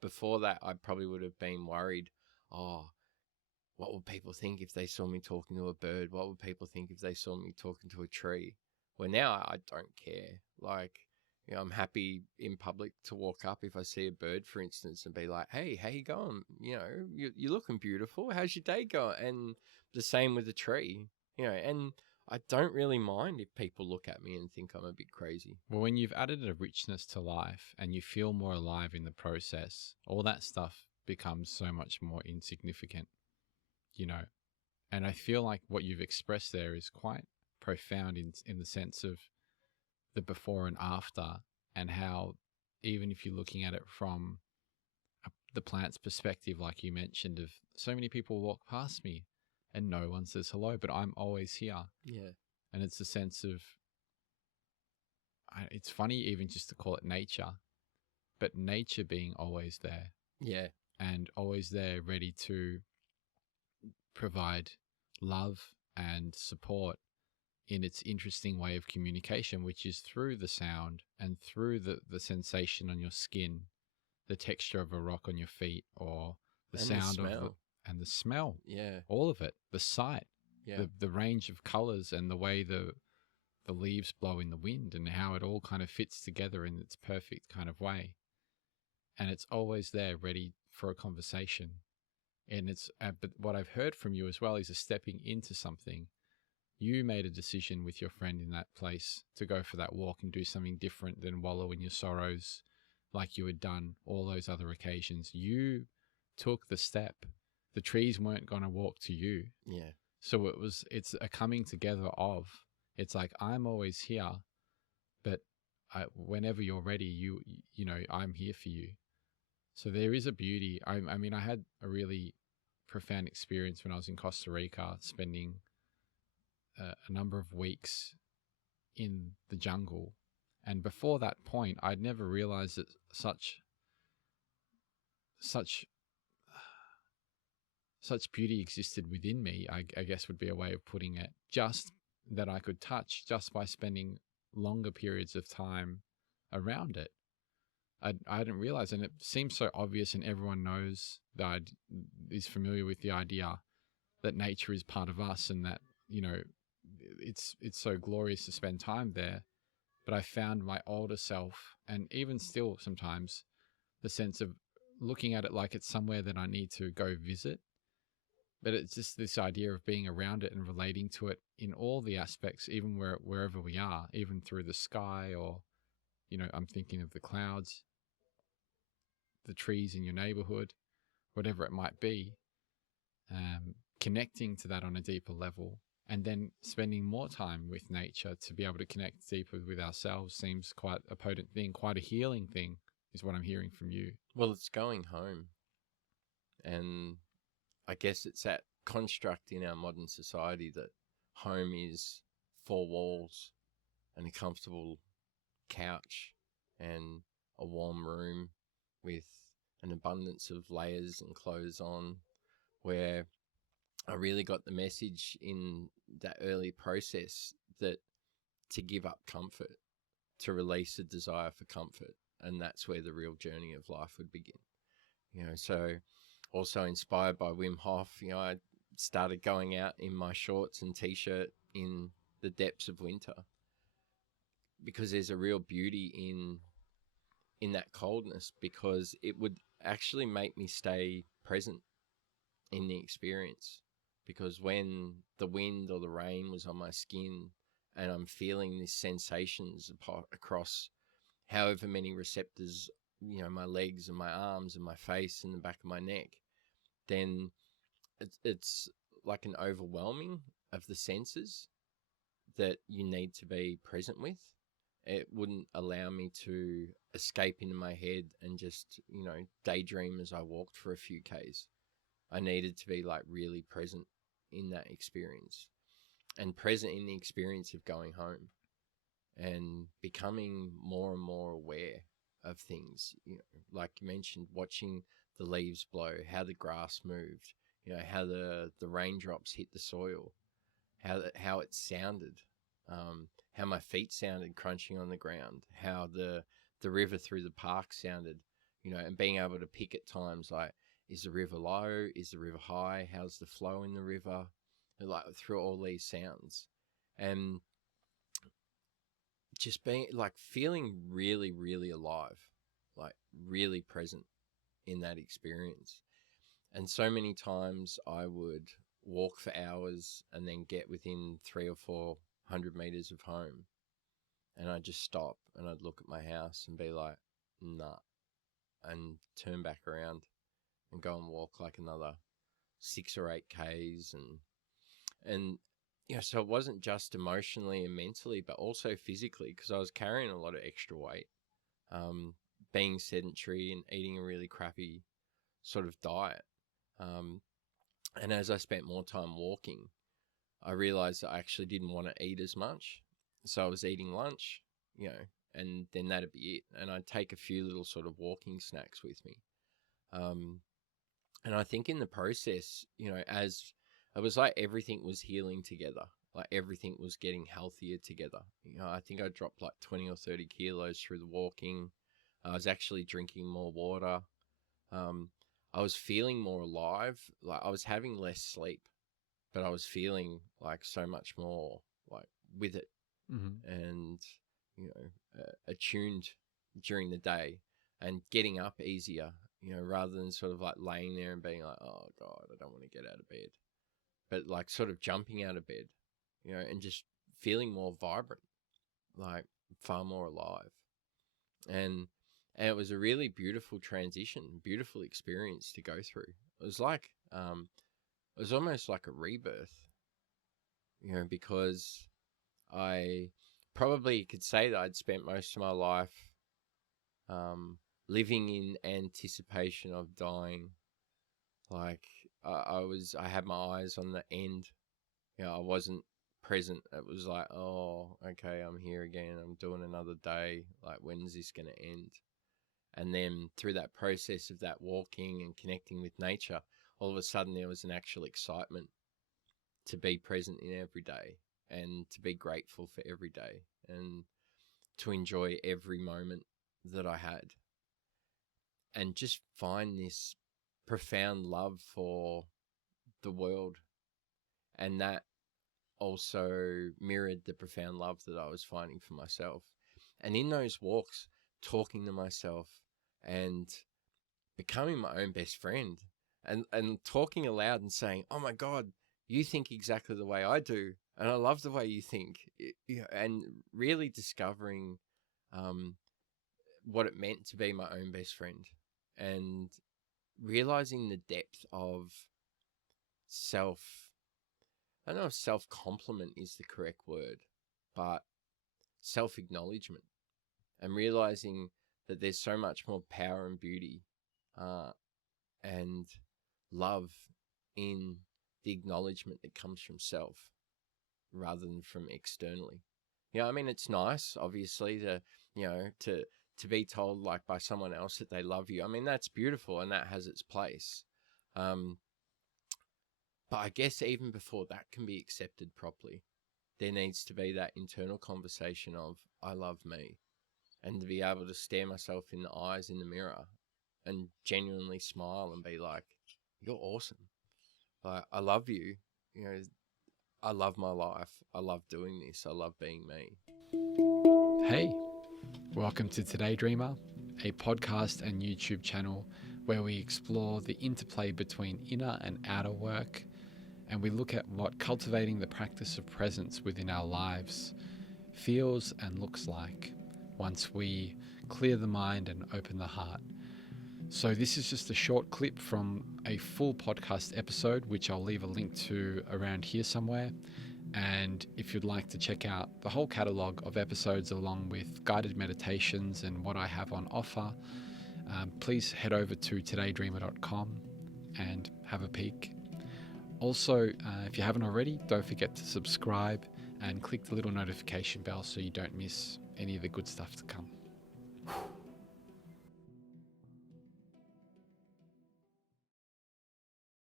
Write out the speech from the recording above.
before that, I probably would have been worried, oh, what would people think if they saw me talking to a bird? What would people think if they saw me talking to a tree? Well, now I don't care. Like, I'm happy in public to walk up if I see a bird, for instance, and be like, hey, how you going? You're looking beautiful. How's your day going? And the same with the tree, and I don't really mind if people look at me and think I'm a bit crazy. Well, when you've added a richness to life and you feel more alive in the process, all that stuff becomes so much more insignificant, you know. And I feel like what you've expressed there is quite profound in the sense of the before and after, and how even if you're looking at it from the plant's perspective, like you mentioned, of so many people walk past me and no one says hello, but I'm always here. Yeah. And it's a sense of, it's funny even just to call it nature, but nature being always there. Yeah. And always there ready to provide love and support in its interesting way of communication, which is through the sound and through the sensation on your skin, the texture of a rock on your feet, or the And sound the of smell. and the smell. Yeah. All of it, the sight, Yeah. the range of colors, and the way the leaves blow in the wind, and how it all kind of fits together in its perfect kind of way. And it's always there ready for a conversation. And it's, but what I've heard from you as well is a stepping into something. You made a decision with your friend in that place to go for that walk and do something different than wallow in your sorrows like you had done all those other occasions. You took the step. The trees weren't going to walk to you. Yeah. So it's a coming together of, it's like, I'm always here, but whenever you're ready, you know, I'm here for you. So there is a beauty. I mean, I had a really profound experience when I was in Costa Rica, spending a number of weeks in the jungle. And before that point, I'd never realized that such beauty existed within me, I guess would be a way of putting it. Just that I could touch just by spending longer periods of time around it. I didn't realize, and it seems so obvious, and everyone knows that is familiar with the idea that nature is part of us, and that, you know, it's so glorious to spend time there. But I found my older self, and even still sometimes, the sense of looking at it like it's somewhere that I need to go visit. But it's just this idea of being around it and relating to it in all the aspects, even wherever we are, even through the sky, or, you know, I'm thinking of the clouds, the trees in your neighborhood, whatever it might be, connecting to that on a deeper level, and then spending more time with nature to be able to connect deeper with ourselves seems quite a potent thing, quite a healing thing, is what I'm hearing from you. Well, it's going home. And I guess it's that construct in our modern society that home is four walls and a comfortable couch and a warm room with an abundance of layers and clothes on, where I really got the message in that early process that to give up comfort, to release a desire for comfort, and that's where the real journey of life would begin. So also inspired by Wim Hof, I started going out in my shorts and t-shirt in the depths of winter, because there's a real beauty in that coldness, because it would actually make me stay present in the experience. Because when the wind or the rain was on my skin and I'm feeling these sensations across however many receptors, my legs and my arms and my face and the back of my neck, then it's like an overwhelming of the senses that you need to be present with. It wouldn't allow me to escape into my head and just, daydream as I walked for a few Ks. I needed to be like really present in that experience, and present in the experience of going home and becoming more and more aware of things. Like you mentioned, watching the leaves blow, how the grass moved, how the raindrops hit the soil, how it sounded, how my feet sounded crunching on the ground, how the river through the park sounded, and being able to pick at times, like, is the river low? Is the river high? How's the flow in the river? And, like, through all these sounds, and just being like feeling really, really alive, like really present in that experience. And so many times I would walk for hours and then get within 300 or 400 meters of home, and I'd just stop and I'd look at my house and be like, nah, and turn back around and go and walk like another 6 or 8 Ks. And so it wasn't just emotionally and mentally, but also physically, because I was carrying a lot of extra weight, being sedentary and eating a really crappy sort of diet. And as I spent more time walking, I realized that I actually didn't want to eat as much. So I was eating lunch, and then that'd be it. And I'd take a few little sort of walking snacks with me. And I think in the process, as it was like everything was healing together, like everything was getting healthier together. I think I dropped like 20 or 30 kilos through the walking. I was actually drinking more water. I was feeling more alive. Like, I was having less sleep, but I was feeling like so much more like with it, and attuned during the day, and getting up easier, rather than sort of like laying there and being like, oh God, I don't want to get out of bed, but like sort of jumping out of bed, and just feeling more vibrant, like far more alive. And it was a really beautiful transition, beautiful experience to go through. It was like, it was almost like a rebirth, because I probably could say that I'd spent most of my life living in anticipation of dying. Like, I had my eyes on the end. I wasn't present. It was like, oh, okay, I'm here again. I'm doing another day. Like, when's this going to end? And then through that process of that walking and connecting with nature, all of a sudden there was an actual excitement to be present in every day, and to be grateful for every day, and to enjoy every moment that I had, and just find this profound love for the world. And that also mirrored the profound love that I was finding for myself. And in those walks, talking to myself and becoming my own best friend, and talking aloud and saying, oh my God, you think exactly the way I do, and I love the way you think. And really discovering what it meant to be my own best friend, and realizing the depth of self. I don't know if self-compliment is the correct word, but self-acknowledgement, and realizing that there's so much more power and beauty and love in the acknowledgement that comes from self rather than from externally. I mean, it's nice, obviously, to be told, like, by someone else that they love you. I mean, that's beautiful, and that has its place. But I guess even before that can be accepted properly, there needs to be that internal conversation of, I love me, and to be able to stare myself in the eyes in the mirror and genuinely smile and be like, you're awesome. Like, I love you. I love my life. I love doing this. I love being me. Hey, welcome to Today Dreamer, a podcast and YouTube channel where we explore the interplay between inner and outer work, and we look at what cultivating the practice of presence within our lives feels and looks like once we clear the mind and open the heart. So this is just a short clip from a full podcast episode, which I'll leave a link to around here somewhere. And if you'd like to check out the whole catalogue of episodes along with guided meditations and what I have on offer, please head over to todaydreamer.com and have a peek. Also, if you haven't already, don't forget to subscribe and click the little notification bell so you don't miss any of the good stuff to come.